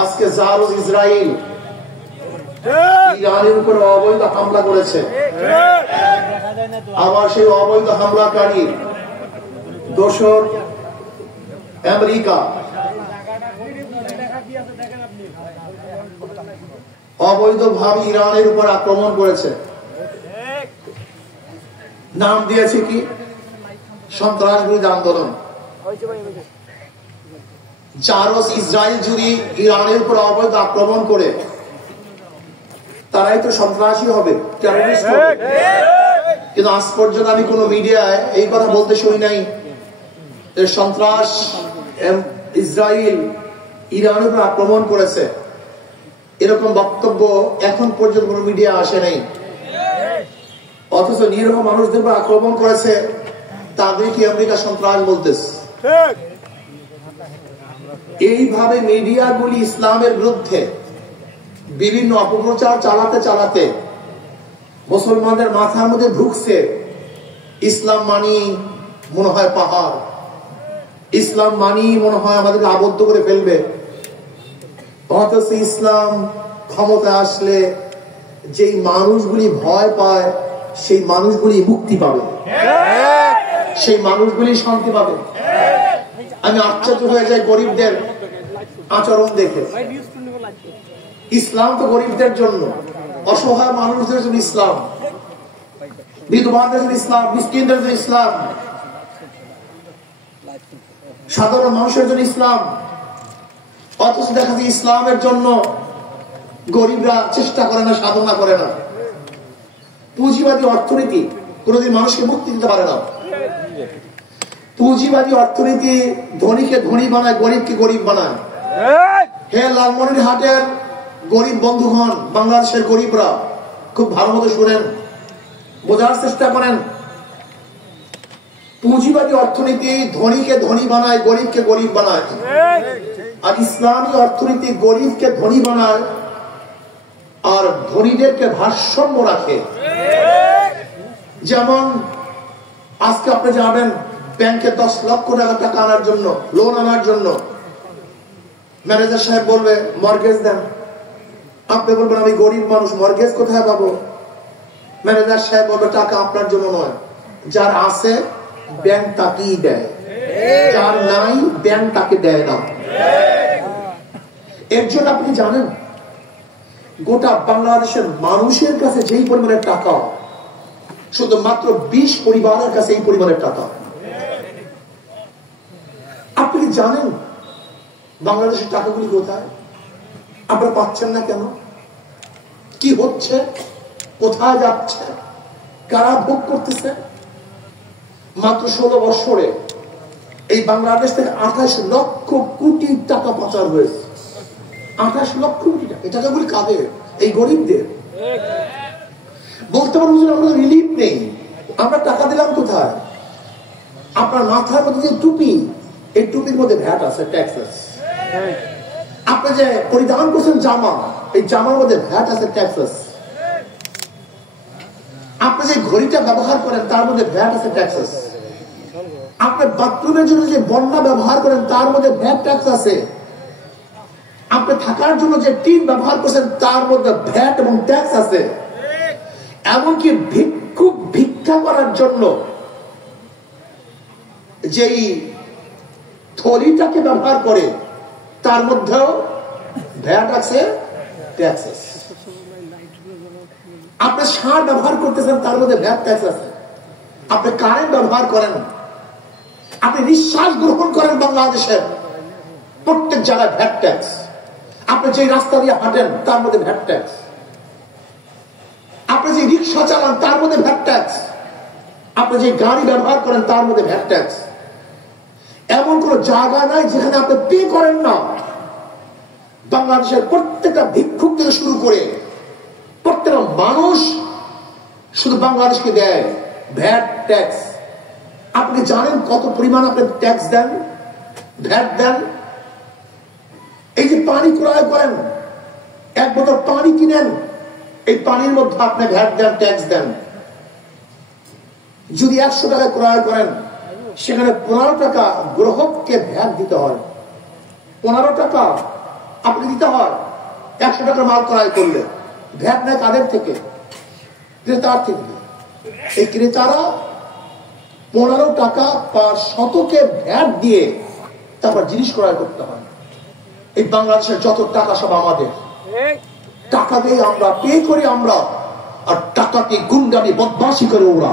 আজকে জারুজ ইসরায়েল ইরানের উপর অবৈধ হামলা করেছে। আবার সেই অবৈধ হামলাকারী দোসর আমেরিকা অবৈধভাবে ইরানের উপর আক্রমণ করেছে। নাম দিয়েছে কি? সন্ত্রাস বিরোধী আন্দোলন। জারুজ ইসরায়েল যদি ইরানের উপর অবৈধ আক্রমণ করে তারাই তো সন্ত্রাসী হবে, টেররিস্ট হবে। কিন্তু আজ পর্যন্ত আমি কোন মিডিয়ায় এই কথা বলতে শুনি নাই সন্ত্রাস ইসরায়েল ইরানের উপর আক্রমণ করেছে, এরকম বক্তব্য এখন পর্যন্ত কোন মিডিয়া আসে নাই। অথচ নিরীহ মানুষদের উপর আক্রমণ করেছে, তাদের কি আমেরিকা সন্ত্রাস বলতেছে? এইভাবে মিডিয়াগুলি ইসলামের বিরুদ্ধে বিভিন্ন অপপ্রচার চালাতে চালাতে মুসলমানদের মাথার মধ্যে ঢুকছে ইসলাম মানি মনে হয় পাহাড়, ইসলাম মানি মনে হয় আমাদেরকে আবদ্ধ করে ফেলবে। অথচ ইসলাম ক্ষমতা আসলে যেই মানুষগুলি ভয় পায় সেই মানুষগুলি মুক্তি পাবে, সেই মানুষগুলি শান্তি পাবে। আমি আশ্চর্য হয়ে যাই গরিবদের আচরণ দেখে। ইসলাম তো গরিবদের জন্য, অসহায় মানুষদের জন্য ইসলাম, বিধবাদের জন্য ইসলাম, মিসকিনদের জন্য ইসলাম, সাধারণ মানুষের জন্য ইসলাম। অথচ দেখা যায় ইসলামের জন্য গরিবরা চেষ্টা করে না, সাধনা করে না। পুঁজিবাদী অর্থনীতি কোনোদিন মানুষকে মুক্তি দিতে পারে না। পুঁজিবাদী অর্থনীতি ধনীকে ধনী বানায়, গরিবকে গরিব বানায়। হে লালমনিরহাটের গরিব বন্ধুগণ, বাংলাদেশের গরিবরা খুব ভালো মতো শুনেন, বোঝার চেষ্টা করেন। পুঁজিবাদী অর্থনীতি ধনীকে ধনী বানায়, গরিবকে গরিব বানায়। আর ইসলামী অর্থনীতি গরিবকে ধনী বানায় আর ধনীদেরকে ভারসাম্য রাখে। যেমন আজকে আপনি যাবেন ব্যাংকে 10 লক্ষ টাকা আনার জন্য, লোন আনার জন্য, ম্যানেজার সাহেব বলবে মর্গেজ দেন। আপনি বলবেন আমি গরিব মানুষ, মর্গেজ কোথায় পাবো? ম্যানেজার সাহেব বলবে টাকা আপনার জন্য নয়, যার আছে ব্যাংক তাকেই দেয়, যার নাই ব্যাংক তাকে দেয় না। এর জন্য আপনি জানেন গোটা বাংলাদেশের মানুষের কাছে যেই পরিমাণের টাকা, শুধুমাত্র 20 পরিবারের কাছে এই পরিমাণের টাকা। আপনি কি জানেন বাংলাদেশের টাকাগুলি কোথায়? আপনারা পাচ্ছেন না কেন? কি হচ্ছে? কোথায় যাচ্ছে? কারা ভোগ করতেছে? মাত্র 16 বছরে এই বাংলাদেশ থেকে 28 লক্ষ কোটি টাকা পাচার হয়েছে। 28 লক্ষ কোটি টাকা। এই টাকাগুলি কাদের? এই গরিবদের। বলতে পারবো যে আমরা রিলিফ নেই, আমরা টাকা দিলাম কোথায়? আপনার মাথার মধ্যে যে টুপি, এই টুপির মধ্যে ভ্যাট আছে, ট্যাক্স আছে। আপনি যে পরিধান করছেন জামা, এই জামার মধ্যে ভ্যাট আছে, ট্যাক্স আছে। আপনি যে ঘড়িটা ব্যবহার করেন তার মধ্যে ভ্যাট আছে, ট্যাক্স আছে। আপনি বাথরুমের জন্য যে বন্যা ব্যবহার করেন তার মধ্যে ভ্যাট, ট্যাক্স আছে। আপনি থাকার জন্য যে টিন ব্যবহার করছেন তার মধ্যে ভ্যাট এবং ট্যাক্স আছে। এমনকি ভিক্ষুক ভিক্ষা করার জন্য যেই থলিটাকে ব্যবহার করে তার মধ্যেও ভ্যাট আছে, ট্যাক্স আছে। আপনি সার ব্যবহার করতেছেন তার মধ্যে ভ্যাট, ট্যাক্স আছে। আপনি কারেন্ট ব্যবহার করেন, আপনি নিঃশ্বাস গ্রহণ করেন, বাংলাদেশের প্রত্যেক জায়গায় ভ্যাট, ট্যাক্স। আপনি যে রাস্তা দিয়ে হাঁটেন তার মধ্যে ভ্যাট, ট্যাক্স। আপনি যে রিক্সা চালান তার মধ্যে ভ্যাট, ট্যাক্স। আপনি যে গাড়ি ব্যবহার করেন তার মধ্যে ভ্যাট, ট্যাক্স। এমন কোন জায়গা নাই যেখানে আপনি পে করেন না। বাংলাদেশের প্রত্যেকটা ভিক্ষুক থেকে শুরু করে প্রত্যেকটা মানুষ শুধু বাংলাদেশকে দেয় ভ্যাট, ট্যাক্স। আপনি জানেন কত পরিমাণ আপনি ট্যাক্স দেন, ভ্যাট দেন? এই যে পানি ক্রয় করেন, 1 বোতল পানি কিনেন, এই পানির মধ্যে আপনি ভ্যাট দেন, ট্যাক্স দেন। যদি 100 টাকা ক্রয় করেন সেখানে 15 টাকা গ্রাহককে ভ্যাট দিতে হয়। 15 টাকা আপনি দিতে হয় 100 টাকার মাল ক্রয় করলে। ভ্যাট নেয় কাদের থেকে? ক্রেতার থেকে। এই ক্রেতারা 15 টাকা পার শতকে ভ্যাট দিয়ে তারপর জিনিস ক্রয় করতে হয়। এই বাংলাদেশের যত টাকা সব আমাদের টাকা দিয়ে আমরা পে করি আমরা, আর টাকাকে গুন্ডামি বদমাশি করে ওরা।